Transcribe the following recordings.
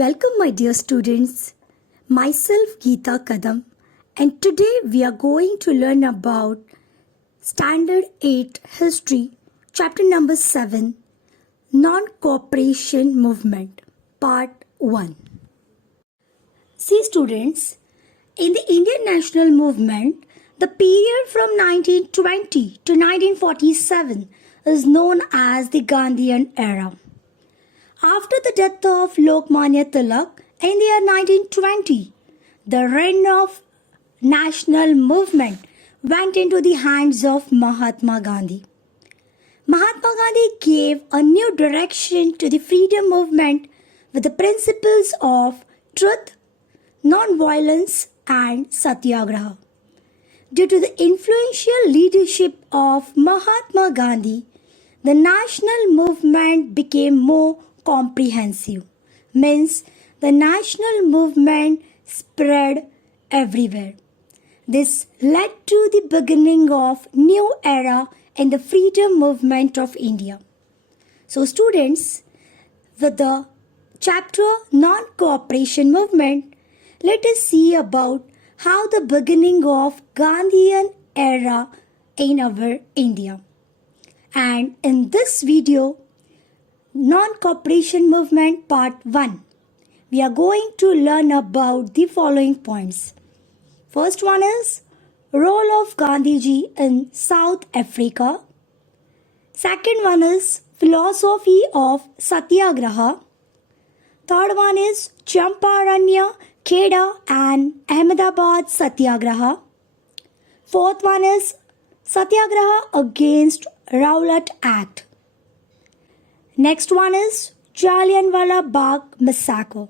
Welcome, my dear students. Myself, Geeta Kadam, and today we are going to learn about Standard 8 History, Chapter number 7, Non-Cooperation Movement, Part 1. See, students, in the Indian national movement, the period from 1920 to 1947 is known as the Gandhian era. After the death of Lokmanya Tilak in the year 1920, the reign of national movement went into the hands of Mahatma Gandhi. Mahatma Gandhi gave a new direction to the freedom movement with the principles of truth, non-violence and satyagraha. Due to the influential leadership of Mahatma Gandhi, the national movement became more comprehensive, means the national movement spread everywhere. This led to the beginning of new era in the freedom movement of India. So students, with the chapter non-cooperation movement, let us see about how the beginning of Gandhian era in our India. And in this video, Non-Cooperation Movement Part 1, we are going to learn about the following points. First one is role of Gandhiji in South Africa. Second one is philosophy of Satyagraha. Third one is Champaranya, Kheda and Ahmedabad Satyagraha. Fourth one is Satyagraha against Rowlatt Act. Next one is Jallianwala Bagh massacre.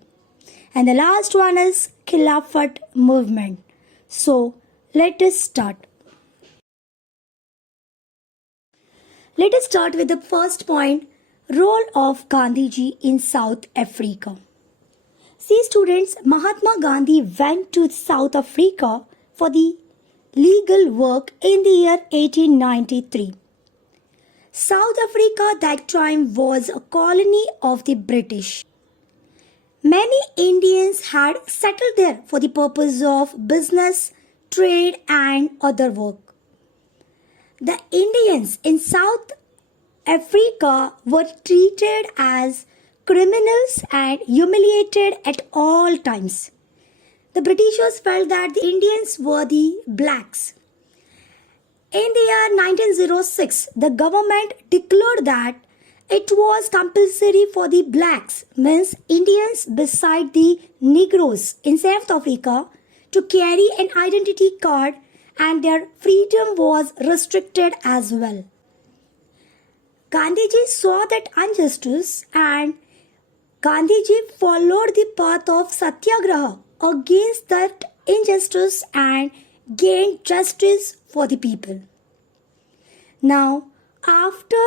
And the last one is Khilafat movement. So, let us start. Let us start with the first point, role of Gandhiji in South Africa. See students, Mahatma Gandhi went to South Africa for the legal work in the year 1893. South Africa that time was a colony of the British. Many Indians had settled there for the purpose of business, trade and other work. The Indians in South Africa were treated as criminals and humiliated at all times. The Britishers felt that the Indians were the blacks. In the year 1906, the government declared that it was compulsory for the blacks, means Indians beside the Negroes in South Africa, to carry an identity card and their freedom was restricted as well. Gandhiji saw that injustice and Gandhiji followed the path of Satyagraha against that injustice and gained justice for the people. Now, after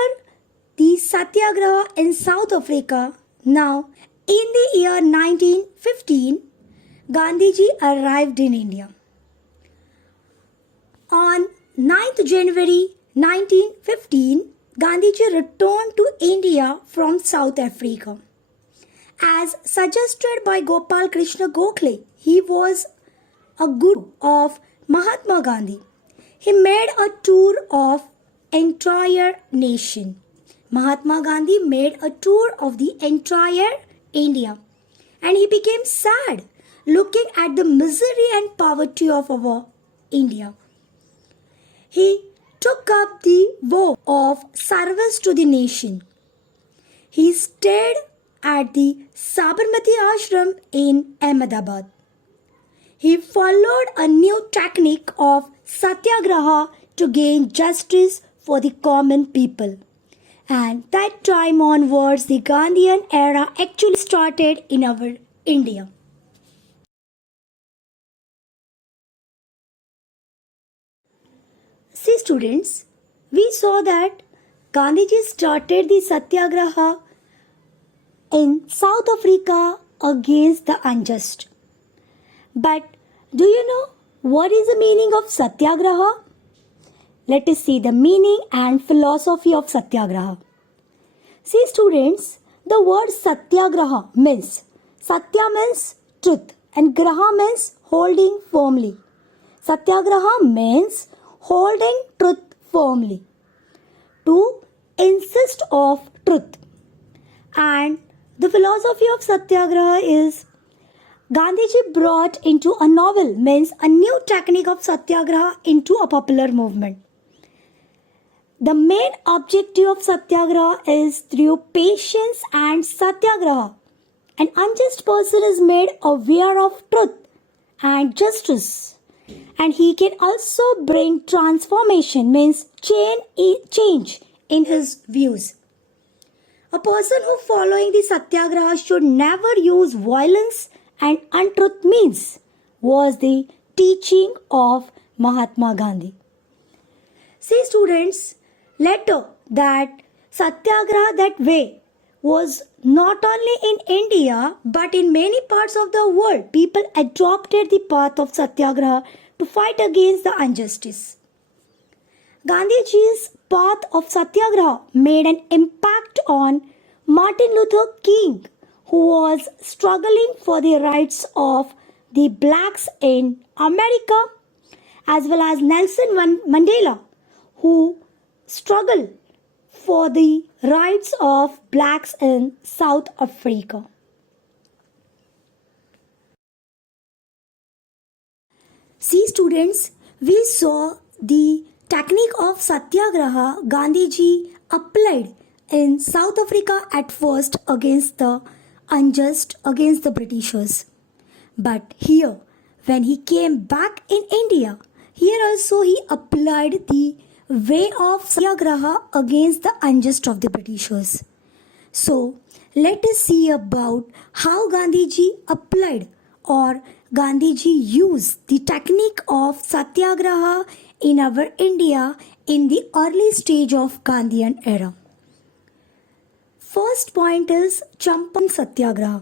the Satyagraha in South Africa, now in the year 1915, Gandhiji arrived in India. On 9th January 1915, Gandhiji returned to India from South Africa. As suggested by Gopal Krishna Gokhale, he was a guru of Mahatma Gandhi. He made a tour of entire nation. Mahatma Gandhi made a tour of the entire India and he became sad looking at the misery and poverty of our India. He took up the vow of service to the nation. He stayed at the Sabarmati Ashram in Ahmedabad. He followed a new technique of Satyagraha to gain justice for the common people. And that time onwards, the Gandhian era actually started in our India. See students, we saw that Gandhiji started the Satyagraha in South Africa against the unjust. But do you know what is the meaning of Satyagraha? Let us see the meaning and philosophy of Satyagraha. See students, the word Satyagraha means Satya means truth and graha means holding firmly. Satyagraha means holding truth firmly. To insist of truth. And the philosophy of Satyagraha is Gandhiji brought into a novel means a new technique of Satyagraha into a popular movement. The main objective of Satyagraha is through patience and Satyagraha. An unjust person is made aware of truth and justice. And he can also bring transformation means change in his views. A person who following the Satyagraha should never use violence and untruth means was the teaching of Mahatma Gandhi. See students, later that Satyagraha that way was not only in India but in many parts of the world. People adopted the path of Satyagraha to fight against the injustice. Gandhiji's path of Satyagraha made an impact on Martin Luther King, who was struggling for the rights of the blacks in America, as well as Nelson Mandela, who struggled for the rights of blacks in South Africa. See students, we saw the technique of Satyagraha Gandhiji applied in South Africa at first against the Britishers. But here, when he came back in India, here also he applied the way of Satyagraha against the unjust of the Britishers. So, let us see about how Gandhiji applied or Gandhiji used the technique of Satyagraha in our India in the early stage of Gandhian era. First point is Champaran Satyagraha.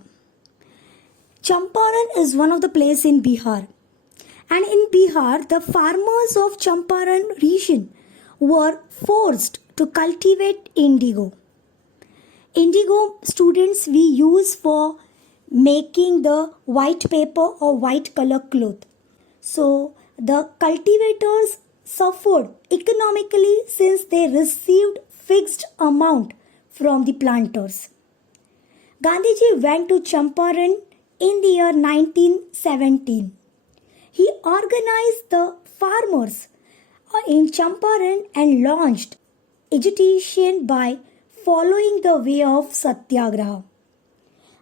Champaran is one of the places in Bihar. And in Bihar, the farmers of Champaran region were forced to cultivate indigo. Indigo, students, we use for making the white paper or white color cloth. So, the cultivators suffered economically since they received fixed amount from the planters. Gandhiji went to Champaran in the year 1917. He organized the farmers in Champaran and launched agitation by following the way of Satyagraha.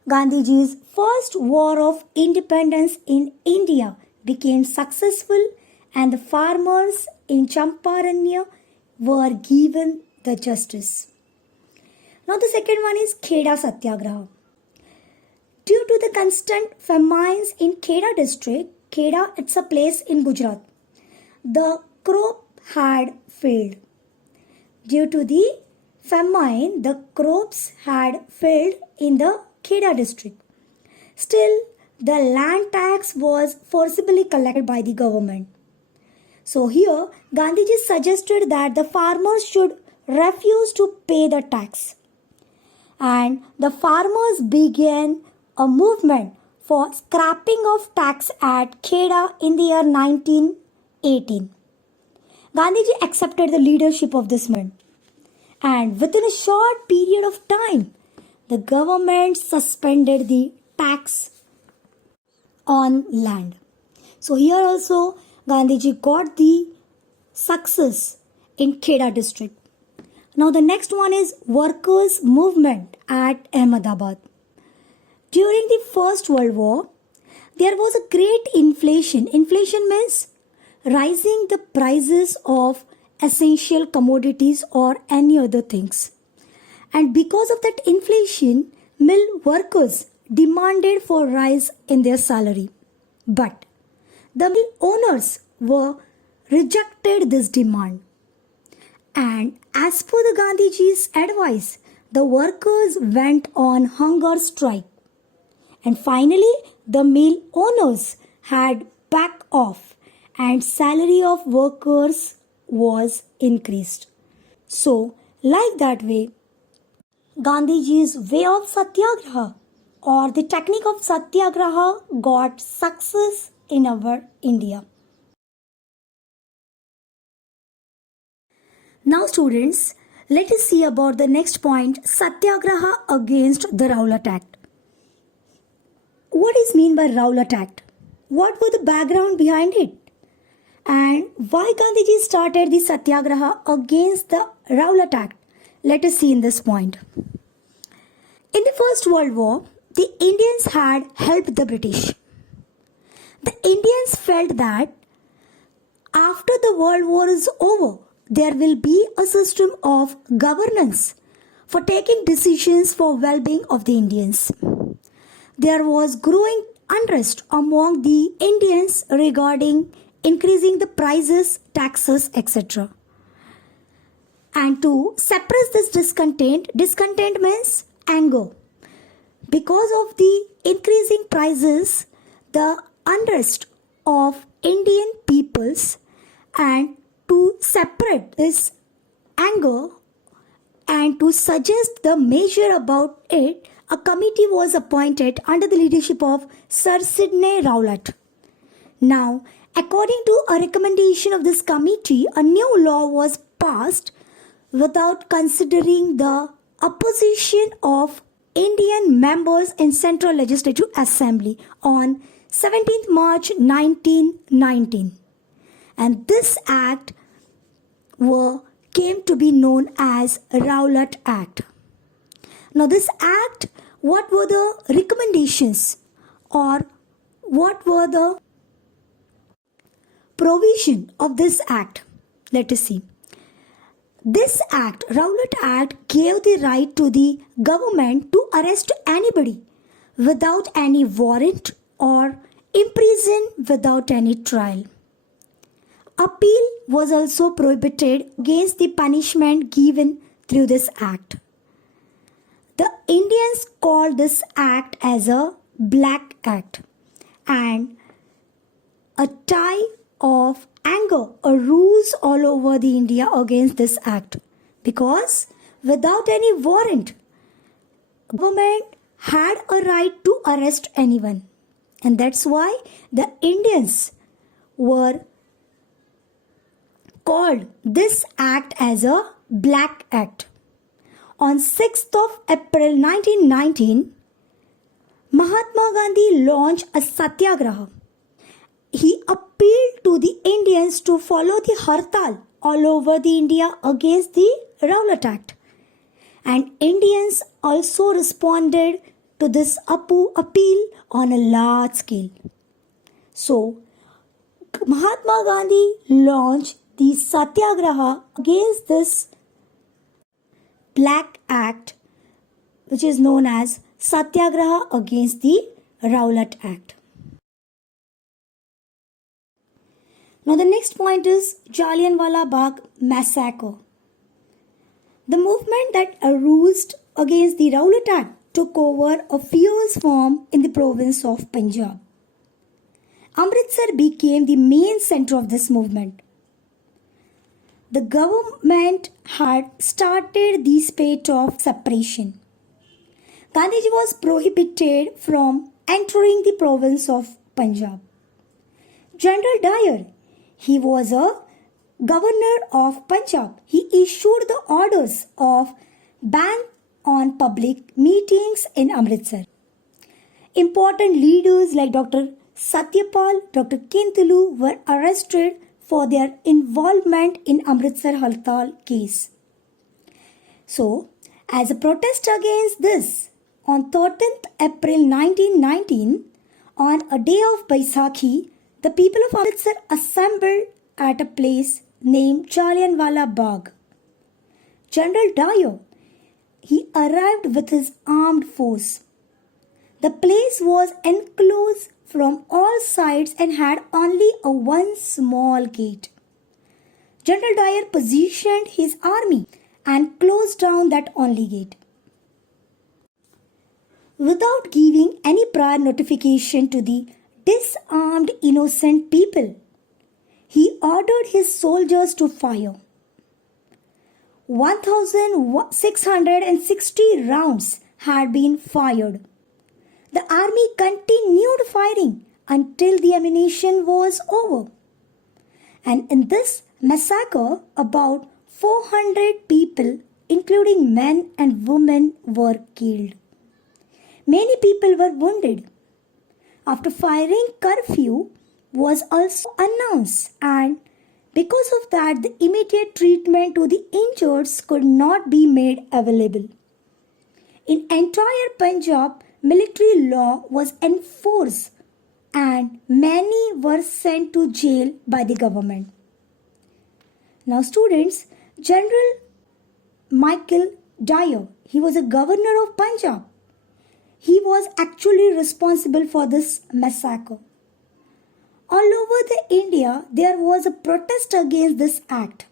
Gandhiji's first war of independence in India became successful and the farmers in Champaran were given the justice. Now the second one is Kheda Satyagraha. Due to the constant famines in Kheda district, Kheda, it's a place in Gujarat, the crop had failed. Due to the famine, the crops had failed in the Kheda district. Still, the land tax was forcibly collected by the government. So here, Gandhiji suggested that the farmers should refuse to pay the tax. And the farmers began a movement for scrapping of tax at Kheda in the year 1918. Gandhiji accepted the leadership of this movement. And within a short period of time, the government suspended the tax on land. So here also Gandhiji got the success in Kheda district. Now the next one is workers' movement at Ahmedabad. During the First World War, there was a great inflation. Inflation means rising the prices of essential commodities or any other things. And because of that inflation, mill workers demanded for rise in their salary. But the mill owners were rejected this demand. And as per the Gandhiji's advice, the workers went on hunger strike. And finally, the mill owners had back off and salary of workers was increased. So, like that way, Gandhiji's way of Satyagraha or the technique of Satyagraha got success in our India. Now students, let us see about the next point, Satyagraha against the Rowlatt Act. What is mean by Rowlatt Act? What was the background behind it? And why Gandhiji started the Satyagraha against the Rowlatt Act? Let us see in this point. In the First World War, the Indians had helped the British. The Indians felt that after the World War is over, there will be a system of governance for taking decisions for well-being of the Indians. There was growing unrest among the Indians regarding increasing the prices, taxes, etc. And to suppress this discontent means anger. Because of the increasing prices, the unrest of Indian peoples, and to separate this anger and to suggest the measure about it, a committee was appointed under the leadership of Sir Sidney Rowlatt. Now, according to a recommendation of this committee, a new law was passed without considering the opposition of Indian members in Central Legislative Assembly on 17th March 1919. And this act came to be known as Rowlatt Act. Now this act, what were the recommendations or what were the provision of this act? Let us see. This act, Rowlatt Act, gave the right to the government to arrest anybody without any warrant or imprison without any trial. Appeal was also prohibited against the punishment given through this act. The Indians called this act as a Black Act, and a tie of anger arose all over the India against this act, because without any warrant, government had a right to arrest anyone, and that's why the Indians were called this act as a Black Act. On 6th of April 1919, Mahatma Gandhi launched a Satyagraha. He appealed to the Indians to follow the Hartal all over the India against the Rowlatt Act. And Indians also responded to this appeal on a large scale. So, Mahatma Gandhi launched the Satyagraha against this Black Act, which is known as Satyagraha against the Rowlatt Act. Now the next point is Jallianwala Bagh massacre. The movement that arose against the Rowlatt Act took over a fierce form in the province of Punjab. Amritsar became the main center of this movement. The government had started the spate of separation. Gandhiji was prohibited from entering the province of Punjab. General Dyer, he was a governor of Punjab. He issued the orders of ban on public meetings in Amritsar. Important leaders like Dr. Satyapal, Dr. Kintulu were arrested for their involvement in Amritsar Hartal case. So, as a protest against this, on 13th April 1919, on a day of Baisakhi, the people of Amritsar assembled at a place named Jallianwala Bagh. General Dyer, he arrived with his armed force. The place was enclosed from all sides and had only a one small gate. General Dyer positioned his army and closed down that only gate. Without giving any prior notification to the disarmed innocent people, he ordered his soldiers to fire. 1,660 rounds had been fired. The army continued firing until the ammunition was over. And in this massacre, about 400 people, including men and women, were killed. Many people were wounded. After firing, curfew was also announced, and because of that, the immediate treatment to the injured could not be made available. In entire Punjab, military law was enforced and many were sent to jail by the government. Now students, General Michael Dyer, he was a governor of Punjab. He was actually responsible for this massacre. All over the India, there was a protest against this act.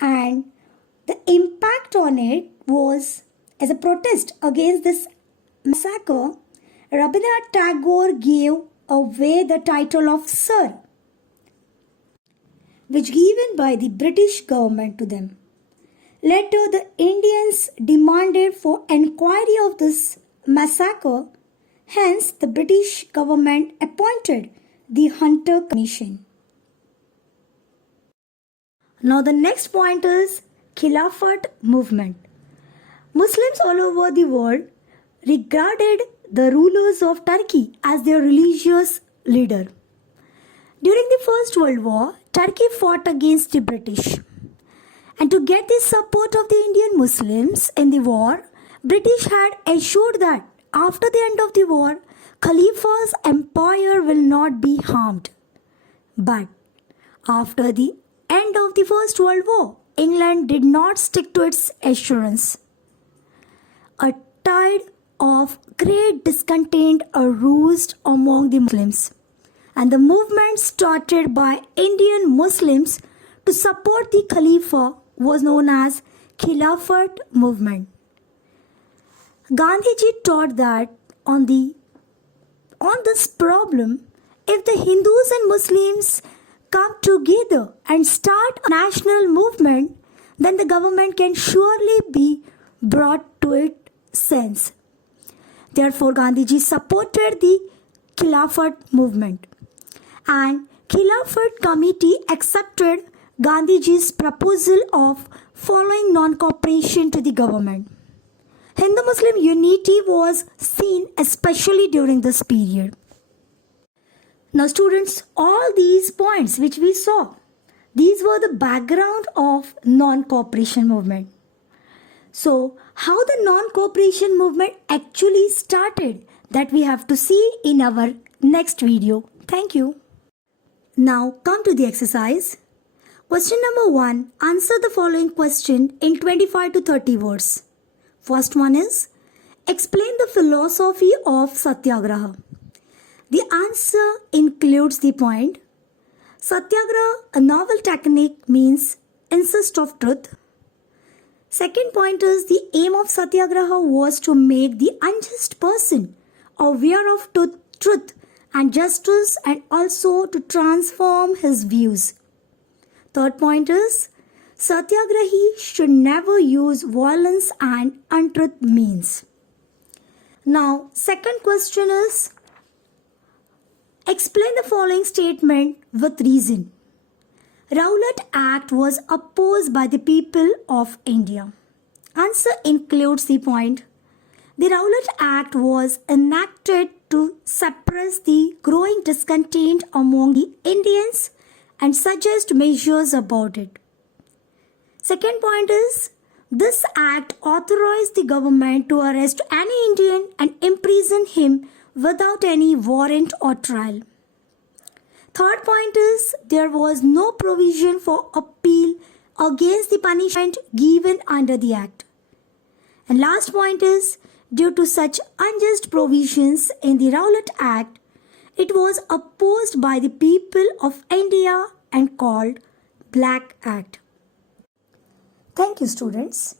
And the impact on it was, as a protest against this massacre, Rabindranath Tagore gave away the title of Sir, which given by the British government to them. Later, the Indians demanded for enquiry of this massacre. Hence, the British government appointed the Hunter Commission. Now, the next point is Khilafat movement. Muslims all over the world regarded the rulers of Turkey as their religious leader. During the First World War, Turkey fought against the British. And to get the support of the Indian Muslims in the war, British had assured that after the end of the war, Khalifa's empire will not be harmed. But after the end of the First World War, England did not stick to its assurance. A tide of great discontent arose among the Muslims, and the movement started by Indian Muslims to support the Khalifa was known as Khilafat movement. Gandhiji taught that on this problem, if the Hindus and Muslims come together and start a national movement, then the government can surely be brought to its sense. Therefore, Gandhiji supported the Khilafat movement, and Khilafat committee accepted Gandhiji's proposal of following non-cooperation to the government. Hindu-Muslim unity was seen especially during this period. Now students, all these points which we saw, these were the background of non-cooperation movement. So how the non-cooperation movement actually started, that we have to see in our next video. Thank you. Now come to the exercise. Question number 1. Answer the following question in 25 to 30 words. First one is, explain the philosophy of Satyagraha. The answer includes the point, Satyagraha, a novel technique, means insist of truth. Second point is, the aim of Satyagraha was to make the unjust person aware of truth and justice, and also to transform his views. Third point is, Satyagrahi should never use violence and untruth means. Now, second question is, explain the following statement with reason. Rowlatt Act was opposed by the people of India. Answer includes the point. The Rowlatt Act was enacted to suppress the growing discontent among the Indians and suggest measures about it. Second point is, this act authorized the government to arrest any Indian and imprison him without any warrant or trial. Third point is, there was no provision for appeal against the punishment given under the act. And last point is, due to such unjust provisions in the Rowlatt Act, it was opposed by the people of India and called Black Act. Thank you, students.